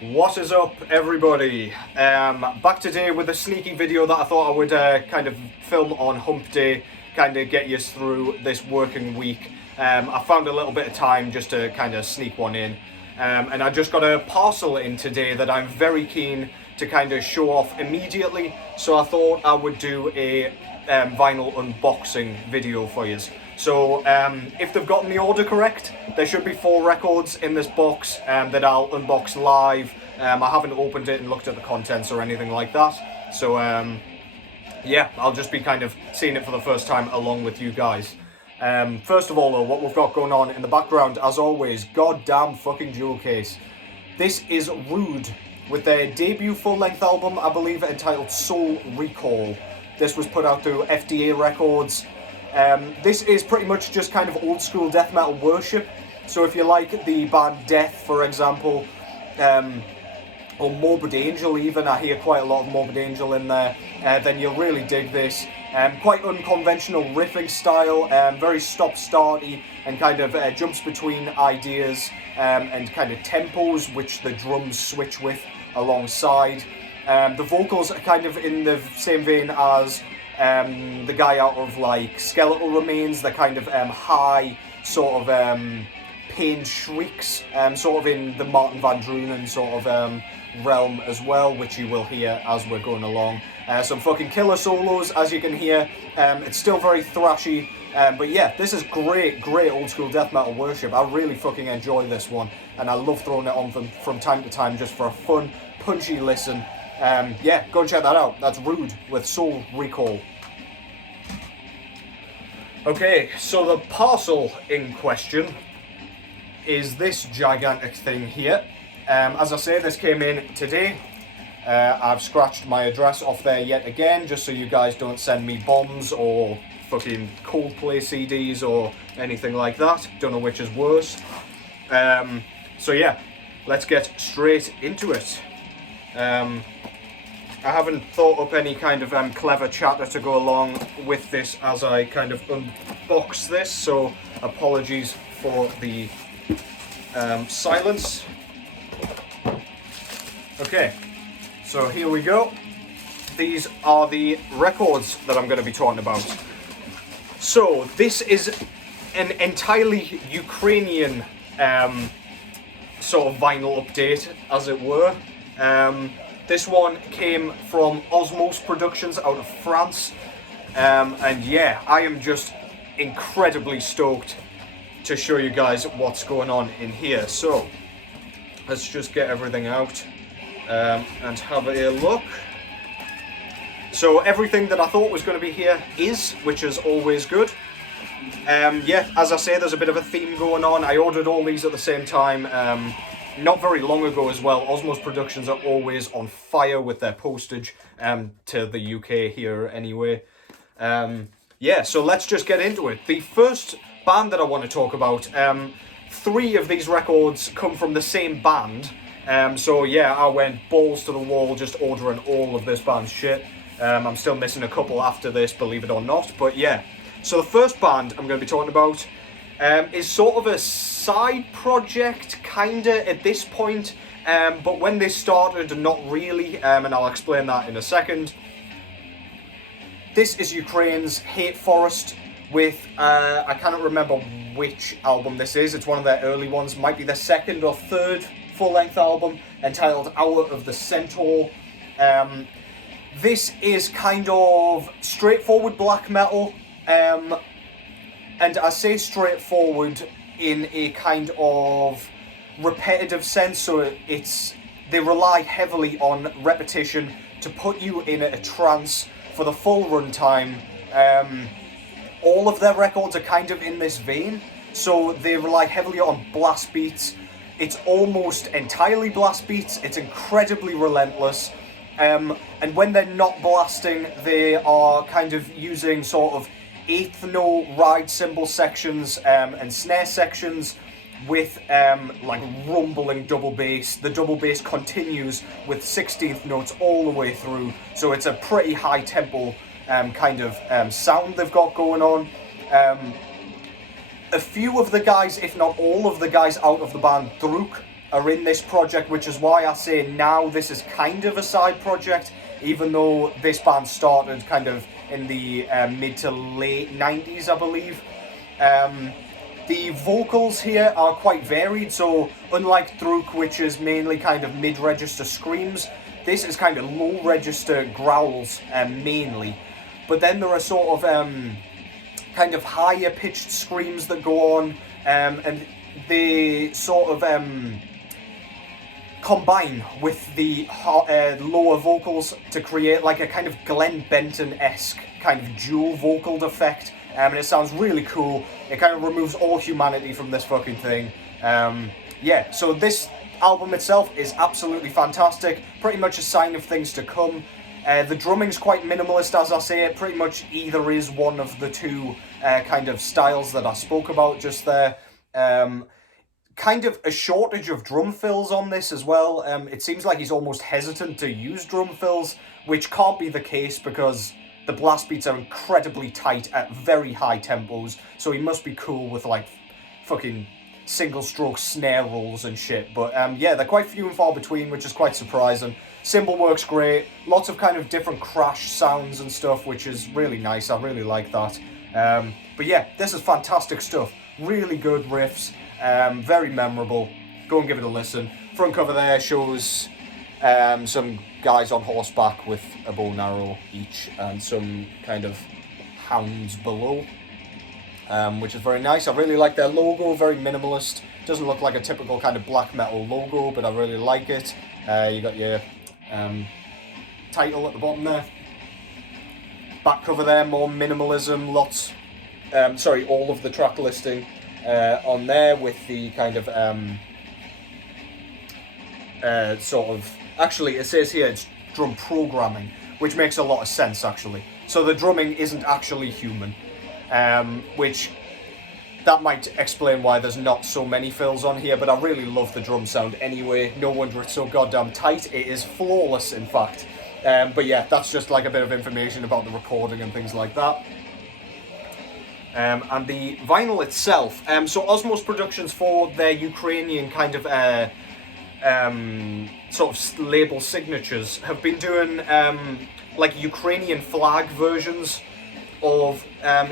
What is up, everybody? Back today with a sneaky video that I thought I would kind of film on Hump Day, kind of get you through this working week. I found a little bit of time just to kind of sneak one in, and I just got a parcel in today that I'm very keen to kind of show off immediately, so I thought I would do a vinyl unboxing video for you. So if they've gotten the order correct, there should be 4 records in this box that I'll unbox live. I haven't opened it and looked at the contents or anything like that. So yeah, I'll just be kind of seeing it for the first time along with you guys. First of all though, what we've got going on in the background, as always, goddamn fucking jewel case. This is Rude with their debut full-length album, I believe, entitled Soul Recall. This was put out through FDA Records. This is pretty much just kind of old school death metal worship. So if you like the band Death, for example, or Morbid Angel even, I hear quite a lot of Morbid Angel in there, then you'll really dig this. Quite unconventional riffing style, very stop-starty, and kind of jumps between ideas and kind of tempos, which the drums switch with alongside. The vocals are kind of in the same vein as the guy out of like Skeletal Remains. They're kind of high, sort of pained shrieks, sort of in the Martin Van Drunen sort of realm as well, which you will hear as we're going along. Some fucking killer solos, as you can hear. It's still very thrashy, but yeah, this is great old school death metal worship. I really fucking enjoy this one, and I love throwing it on from time to time just for a fun, punchy listen. Yeah, go and check that out. That's Rude with Soul Recall. Okay, so the parcel in question is this gigantic thing here. As I say, this came in today. I've scratched my address off there yet again, just so you guys don't send me bombs or fucking Coldplay CDs or anything like that. Don't know which is worse. So yeah, let's get straight into it. I haven't thought up any kind of clever chatter to go along with this as I kind of unbox this, so apologies for the silence. Okay, so here we go. These are the records that I'm going to be talking about. So this is an entirely Ukrainian sort of vinyl update, as it were. This one came from Innermost Productions out of France, and yeah, I am just incredibly stoked to show you guys what's going on in here. So let's just get everything out and have a look. So everything that I thought was going to be here is, which is always good. Yeah, as I say, there's a bit of a theme going on. I ordered all these at the same time. Not very long ago as well. Innermost Productions are always on fire with their postage to the UK here anyway. Yeah, so let's just get into it. The first band that I want to talk about, 3 of these records come from the same band. So yeah, I went balls to the wall just ordering all of this band's shit. I'm still missing a couple after this, believe it or not, but yeah. So the first band I'm going to be talking about is sort of a side project, kinda, at this point, but when they started, not really, and I'll explain that in a second. This is Ukraine's Hate Forest with, I cannot remember which album this is. It's one of their early ones, might be their 2nd or 3rd full-length album, entitled Hour of the Centaur. This is kind of straightforward black metal, and I say straightforward in a kind of repetitive sense, so they rely heavily on repetition to put you in a trance for the full runtime. All of their records are kind of in this vein, so they rely heavily on blast beats. It's almost entirely blast beats, it's incredibly relentless, and when they're not blasting, they are kind of using sort of 8th note ride cymbal sections and snare sections with like rumbling double bass. The double bass continues with 16th notes all the way through, so it's a pretty high tempo kind of sound they've got going on. A few of the guys, if not all of the guys out of the band Druk, are in this project, which is why I say now this is kind of a side project, even though this band started kind of in the mid to late 90s, I believe. The vocals here are quite varied, so unlike Druk, which is mainly kind of mid-register screams, this is kind of low-register growls mainly. But then there are sort of kind of higher-pitched screams that go on, and they sort of combine with the lower vocals to create like a kind of Glenn Benton-esque kind of dual vocal effect. And it sounds really cool. It kind of removes all humanity from this fucking thing. Yeah, so this album itself is absolutely fantastic. Pretty much a sign of things to come. The drumming's quite minimalist, as I say. It pretty much either is one of the two kind of styles that I spoke about just there. Kind of a shortage of drum fills on this as well. It seems like he's almost hesitant to use drum fills, which can't be the case because the blast beats are incredibly tight at very high tempos, so he must be cool with like fucking single stroke snare rolls and shit. But yeah, they're quite few and far between, which is quite surprising. Cymbal works great, lots of kind of different crash sounds and stuff, which is really nice. I really like that. But yeah, this is fantastic stuff. Really good riffs, very memorable. Go and give it a listen. Front cover there shows some guys on horseback with a bow and arrow each, and some kind of hounds below, which is very nice. I really like their logo, very minimalist. Doesn't look like a typical kind of black metal logo, but I really like it. You got your title at the bottom there. Back cover there, more minimalism, lots, all of the track listing on there with the kind of sort of, actually it says here it's drum programming, which makes a lot of sense actually. So the drumming isn't actually human, which that might explain why there's not so many fills on here, but I really love the drum sound anyway. No wonder it's so goddamn tight. It is flawless, in fact. But yeah, that's just like a bit of information about the recording and things like that. And the vinyl itself, so Osmos Productions, for their Ukrainian kind of sort of label signatures, have been doing like Ukrainian flag versions of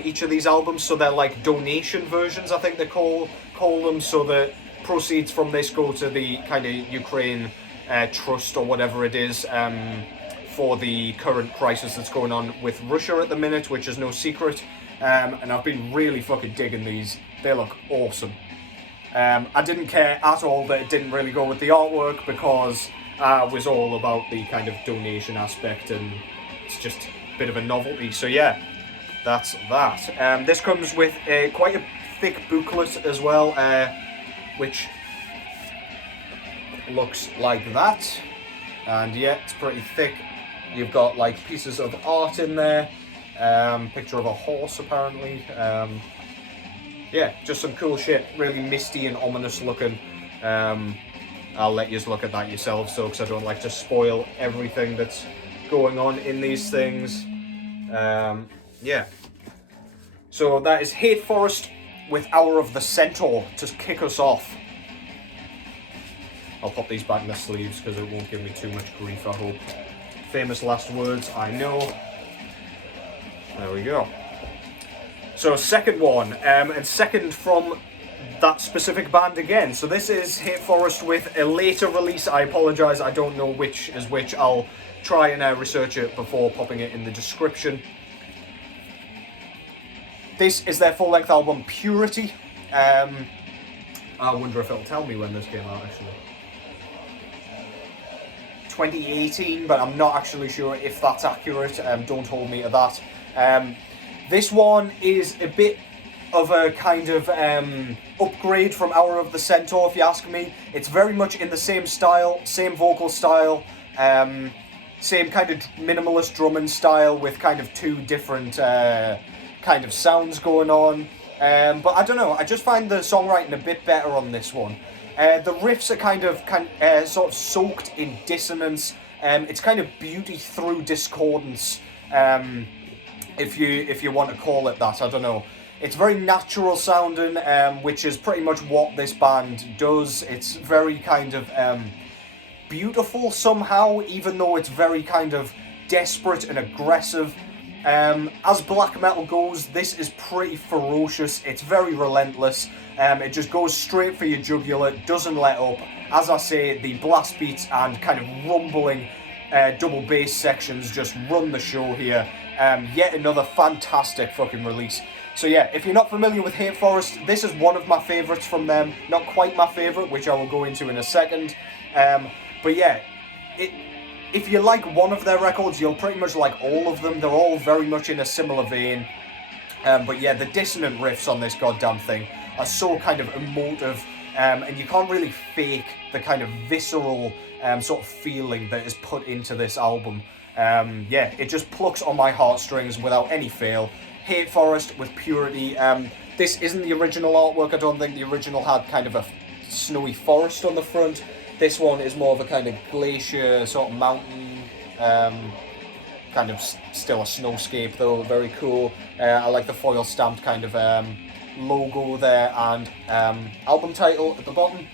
each of these albums. So they're like donation versions, I think they call them, so the proceeds from this go to the kind of Ukraine trust or whatever it is, for the current crisis that's going on with Russia at the minute, which is no secret. And I've been really fucking digging these. They look awesome. I didn't care at all that it didn't really go with the artwork, because I was all about the kind of donation aspect, and it's just a bit of a novelty. So yeah, that's that. This comes with quite a thick booklet as well, which looks like that. And yeah, it's pretty thick. You've got like pieces of art in there. Picture of a horse apparently. Yeah, just some cool shit. Really misty and ominous looking. I'll let you look at that yourselves, though, because I don't like to spoil everything that's going on in these things. Yeah. So that is Hate Forest with Hour of the Centaur to kick us off. I'll pop these back in the sleeves because it won't give me too much grief, I hope. Famous last words, I know. There we go. So second one, and second from that specific band again. So this is Hate Forest with a later release. I apologise, I don't know which is which. I'll try and research it before popping it in the description. This is their full-length album, Purity. I wonder if it'll tell me when this came out, actually. 2018, but I'm not actually sure if that's accurate. Don't hold me to that. This one is a bit of a kind of upgrade from Hour of the Centaur, if you ask me. It's very much in the same style, same vocal style, same kind of minimalist drumming style with kind of two different kind of sounds going on. But I don't know, I just find the songwriting a bit better on this one. The riffs are kind of sort of soaked in dissonance. It's kind of beauty through discordance, if you want to call it that. I don't know. It's very natural sounding, which is pretty much what this band does. It's very kind of beautiful somehow, even though it's very kind of desperate and aggressive. As black metal goes, this is pretty ferocious. It's very relentless. It just goes straight for your jugular, doesn't let up. As I say, the blast beats and kind of rumbling double bass sections just run the show here. Yet another fantastic fucking release. So yeah, if you're not familiar with Hate Forest, this is one of my favourites from them. Not quite my favourite, which I will go into in a second. But yeah, if you like one of their records, you'll pretty much like all of them. They're all very much in a similar vein. But yeah, the dissonant riffs on this goddamn thing are so kind of emotive, and you can't really fake the kind of visceral sort of feeling that is put into this album. Yeah, it just plucks on my heartstrings without any fail. Hate Forest with Purity. This isn't the original artwork. I don't think the original had kind of a snowy forest on the front. This one is more of a kind of glacier sort of mountain, kind of still a snowscape though, very cool. I like the foil stamped kind of logo there and album title at the bottom.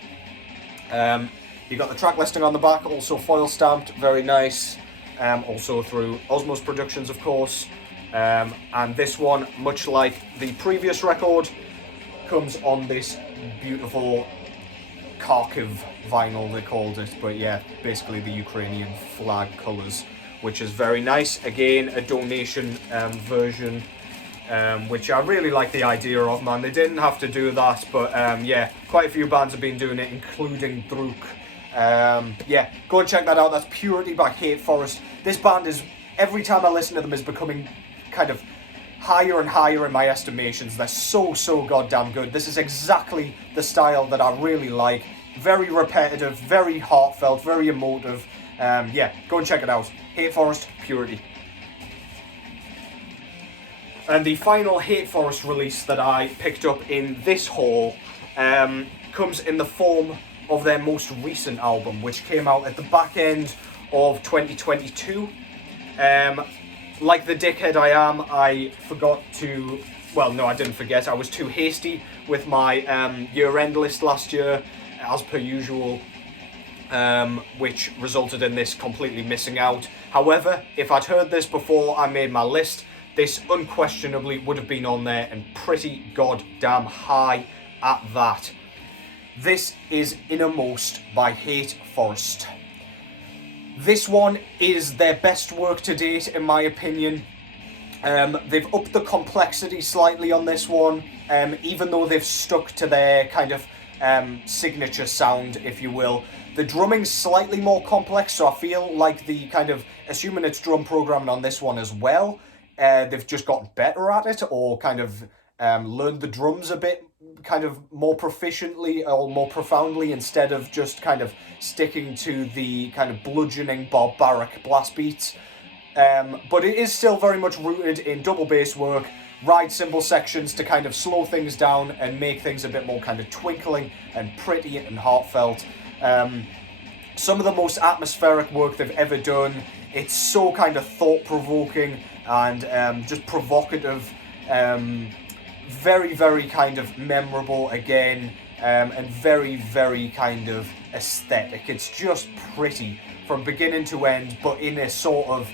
You got the track listing on the back, also foil stamped, very nice. Also through Osmos Productions, of course. And this one, much like the previous record, comes on this beautiful Kharkiv vinyl, they called it, but yeah, basically the Ukrainian flag colours, which is very nice. Again, a donation version, which I really like the idea of, man. They didn't have to do that, but yeah, quite a few bands have been doing it, including Druk. Yeah, go and check that out. That's Purity by Hate Forest. This band is, every time I listen to them, is becoming kind of higher and higher in my estimations. They're so goddamn good. This is exactly the style that I really like. Very repetitive, very heartfelt, very emotive. Yeah, go and check it out. Hate Forest, Purity. And the final Hate Forest release that I picked up in this haul comes in the form of their most recent album, which came out at the back end of 2022. Like the dickhead I am, I forgot to... Well, no, I didn't forget. I was too hasty with my year-end list last year, as per usual, which resulted in this completely missing out. However, if I'd heard this before I made my list, this unquestionably would have been on there, and pretty goddamn high at that. This is Innermost by Hate Forest. This one is their best work to date, in my opinion. They've upped the complexity slightly on this one, even though they've stuck to their kind of signature sound, if you will. The drumming's slightly more complex, so I feel like the kind of, assuming it's drum programming on this one as well, they've just gotten better at it, or kind of learned the drums a bit kind of more proficiently or more profoundly, instead of just kind of sticking to the kind of bludgeoning barbaric blast beats. But it is still very much rooted in double bass work, ride cymbal sections to kind of slow things down and make things a bit more kind of twinkling and pretty and heartfelt. Some of the most atmospheric work they've ever done. It's so kind of thought-provoking and just provocative. Very kind of memorable again, and very kind of aesthetic. It's just pretty from beginning to end, but in a sort of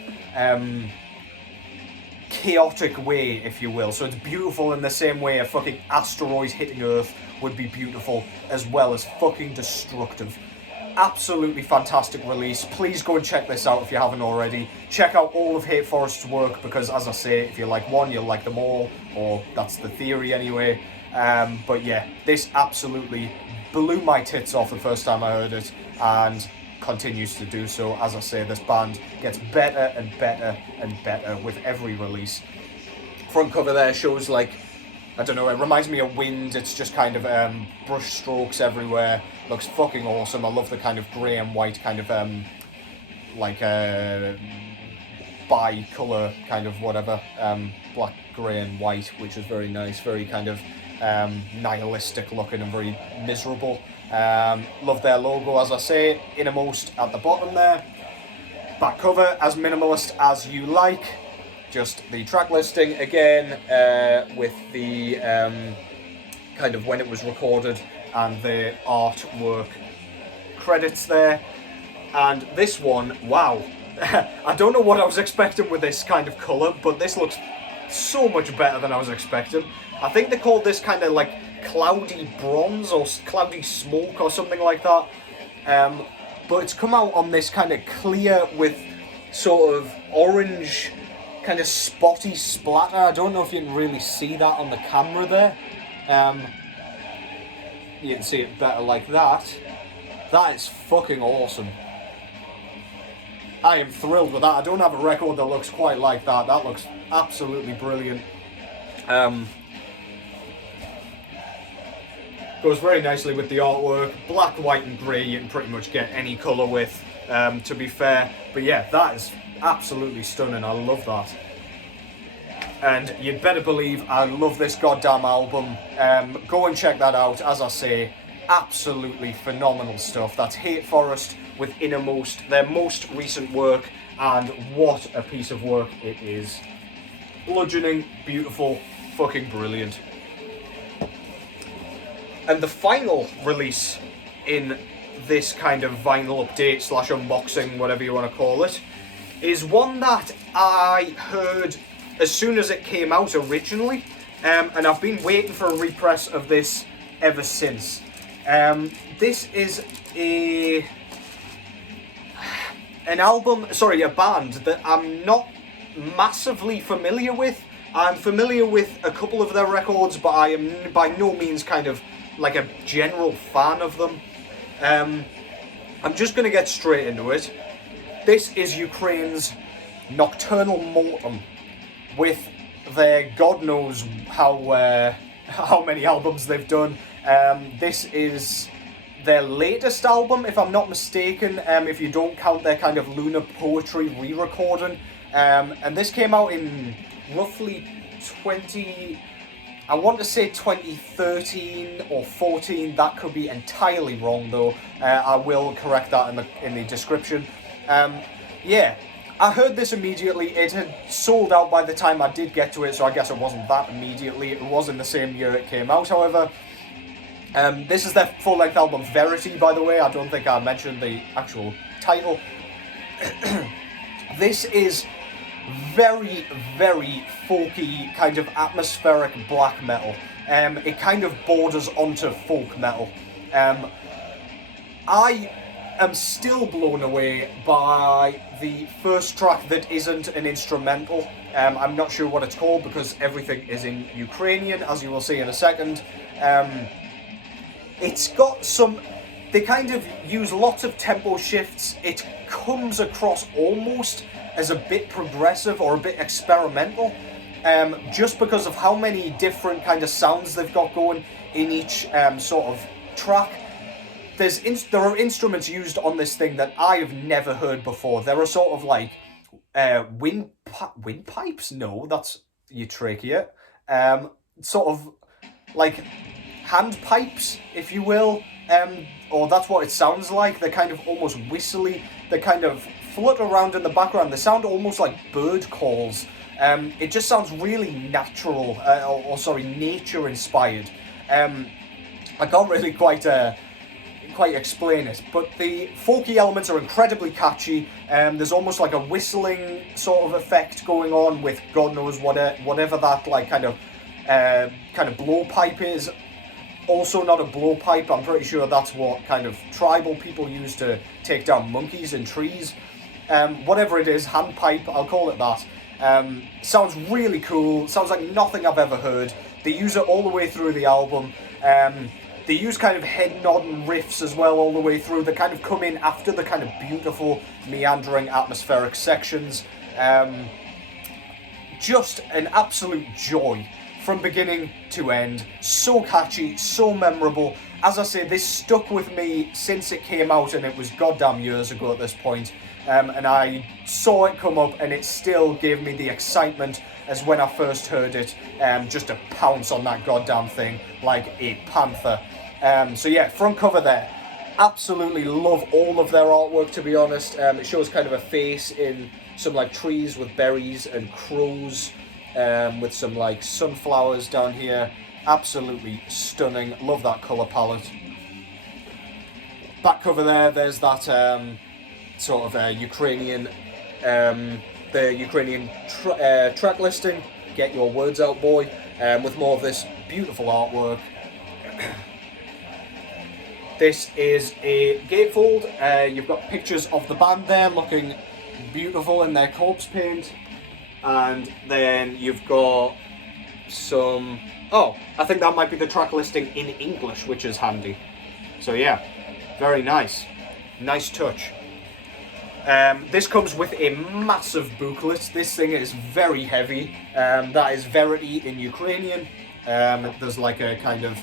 chaotic way, if you will. So it's beautiful in the same way a fucking asteroid hitting Earth would be beautiful, as well as fucking destructive. Absolutely fantastic release. Please go and check this out if you haven't already. Check out all of Hate Forest's work, because as I say, if you like one, you'll like them all, or that's the theory anyway. But yeah, this absolutely blew my tits off the first time I heard it, and continues to do so. As I say, this band gets better and better and better with every release. Front cover there shows, like, I don't know, it reminds me of wind. It's just kind of brush strokes everywhere. Looks fucking awesome. I love the kind of grey and white kind of like bi-colour kind of whatever. Black, grey and white, which is very nice. Very kind of nihilistic looking and very miserable. Love their logo, as I say. Innermost at the bottom there. Back cover, as minimalist as you like. just the track listing again, with the kind of when it was recorded and the artwork credits there. And this one, wow, I don't know what I was expecting with this kind of colour, but this looks so much better than I was expecting. I think they called this kind of like cloudy bronze or cloudy smoke or something like that. But it's come out on this kind of clear with sort of orange kind of spotty splatter. I don't know if you can really see that on the camera there. You can see it better like that. That is fucking awesome. I am thrilled with that. I don't have a record that looks quite like that. That looks absolutely brilliant. Goes very nicely with the artwork. Black, white and grey you can pretty much get any colour with, to be fair. But yeah, that is absolutely stunning. I love that. And you'd better believe I love this goddamn album. Go and check that out. As I say, absolutely phenomenal stuff. That's Hate Forest with Innermost, their most recent work, and what a piece of work it is. Bludgeoning, beautiful, fucking brilliant. And the final release in this kind of vinyl update / unboxing, whatever you want to call it, is one that I heard as soon as it came out originally, and I've been waiting for a repress of this ever since. This is a band that I'm not massively familiar with. I'm familiar with a couple of their records, but I am by no means kind of like a general fan of them. I'm just going to get straight into it. This is Ukraine's Nokturnal Mortum, with their God knows how many albums they've done. This is their latest album, if I'm not mistaken, if you don't count their kind of Lunar Poetry re-recording. And this came out in roughly 2013 or 14. That could be entirely wrong though. I will correct that in the description. Yeah, I heard this immediately. It had sold out by the time I did get to it, so I guess it wasn't that immediately. It was in the same year it came out, however. This is their full-length album, Verity, by the way. I don't think I mentioned the actual title. This is very, very folky, kind of atmospheric black metal. It kind of borders onto folk metal. I am still blown away by the first track that isn't an instrumental. I'm not sure what it's called because everything is in Ukrainian, as you will see in a second. It's got some... They kind of use lots of tempo shifts. It comes across almost as a bit progressive or a bit experimental, just because of how many different kind of sounds they've got going in each sort of track. There are instruments used on this thing that I have never heard before. There are sort of like windpipes? No, that's your trachea. Sort of like hand pipes, if you will, or that's what it sounds like. They're kind of almost whistly. They kind of flutter around in the background. They sound almost like bird calls. It just sounds really natural, nature inspired. I can't really quite explain it, but the folky elements are incredibly catchy. There's almost like a whistling sort of effect going on with God knows whatever that like kind of blowpipe is. Also not a blowpipe. I'm pretty sure that's what kind of tribal people use to take down monkeys in trees. Whatever it is, handpipe, I'll call it that. Sounds really cool. Sounds like nothing I've ever heard. They use it all the way through the album. They use kind of head-nodding riffs as well all the way through. They kind of come in after the kind of beautiful, meandering, atmospheric sections. Just an absolute joy from beginning to end. So catchy, so memorable. As I say, this stuck with me since it came out, and it was goddamn years ago at this point. And I saw it come up, and it still gave me the excitement as when I first heard it, just to pounce on that goddamn thing like a panther. So yeah, front cover there. Absolutely love all of their artwork, to be honest. It shows kind of a face in some like trees with berries and crows, with some like sunflowers down here. Absolutely stunning. Love that colour palette. Back cover there's that sort of Ukrainian, the Ukrainian track listing. Get your words out, boy. With more of this beautiful artwork. This is a gatefold. You've got pictures of the band there looking beautiful in their corpse paint. And then you've got some... Oh, I think that might be the track listing in English, which is handy. So yeah, very nice. Nice touch. This comes with a massive booklet. This thing is very heavy. That is Verity in Ukrainian. There's like a kind of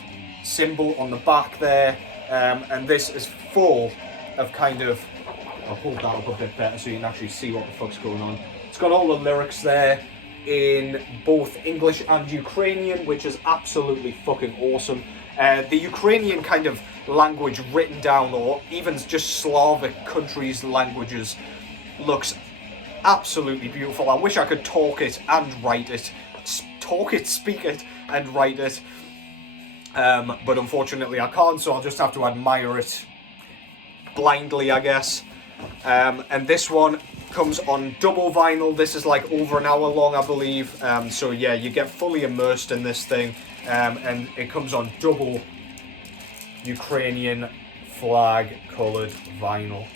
symbol on the back there. And this is full of kind of... I'll hold that up a bit better so you can actually see what the fuck's going on. It's got all the lyrics there in both English and Ukrainian, which is absolutely fucking awesome. The Ukrainian kind of language written down, or even just Slavic countries' languages, looks absolutely beautiful. I wish I could talk it and write it. Talk it, speak it, and write it. But unfortunately I can't, so I'll just have to admire it blindly, I guess. And this one comes on double vinyl. This is like over an hour long, I believe. So yeah, you get fully immersed in this thing. And it comes on double Ukrainian flag coloured vinyl.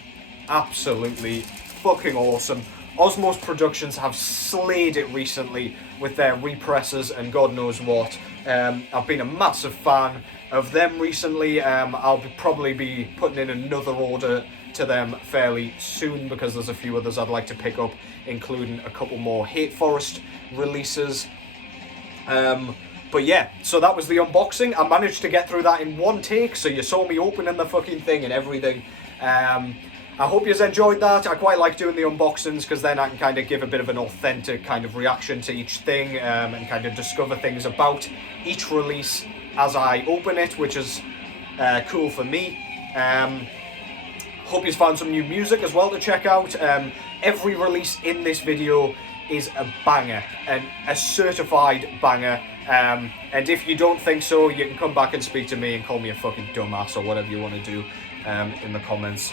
Absolutely fucking awesome. Osmos Productions have slayed it recently with their represses and God knows what. I've been a massive fan of them recently. I'll probably be putting in another order to them fairly soon because there's a few others I'd like to pick up, including a couple more Hate Forest releases. But yeah, so that was the unboxing. I managed to get through that in one take, so you saw me opening the fucking thing and everything. I hope you enjoyed that. I quite like doing the unboxings because then I can kind of give a bit of an authentic kind of reaction to each thing, and kind of discover things about each release as I open it, which is cool for me. Hope you found some new music as well to check out. Every release in this video is a banger, and a certified banger. And if you don't think so, you can come back and speak to me and call me a fucking dumbass or whatever you want to do in the comments.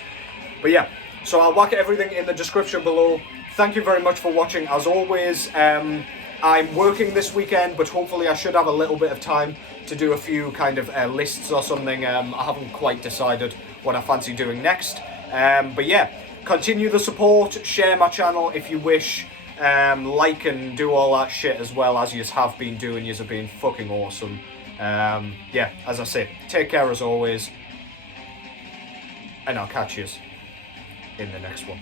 But yeah, so I'll whack everything in the description below. Thank you very much for watching, as always. I'm working this weekend, but hopefully I should have a little bit of time to do a few kind of lists or something. I haven't quite decided what I fancy doing next. But yeah, continue the support, share my channel if you wish. Like and do all that shit as well, as you have been doing. You have been fucking awesome. Yeah, as I say, take care as always, and I'll catch you in the next one.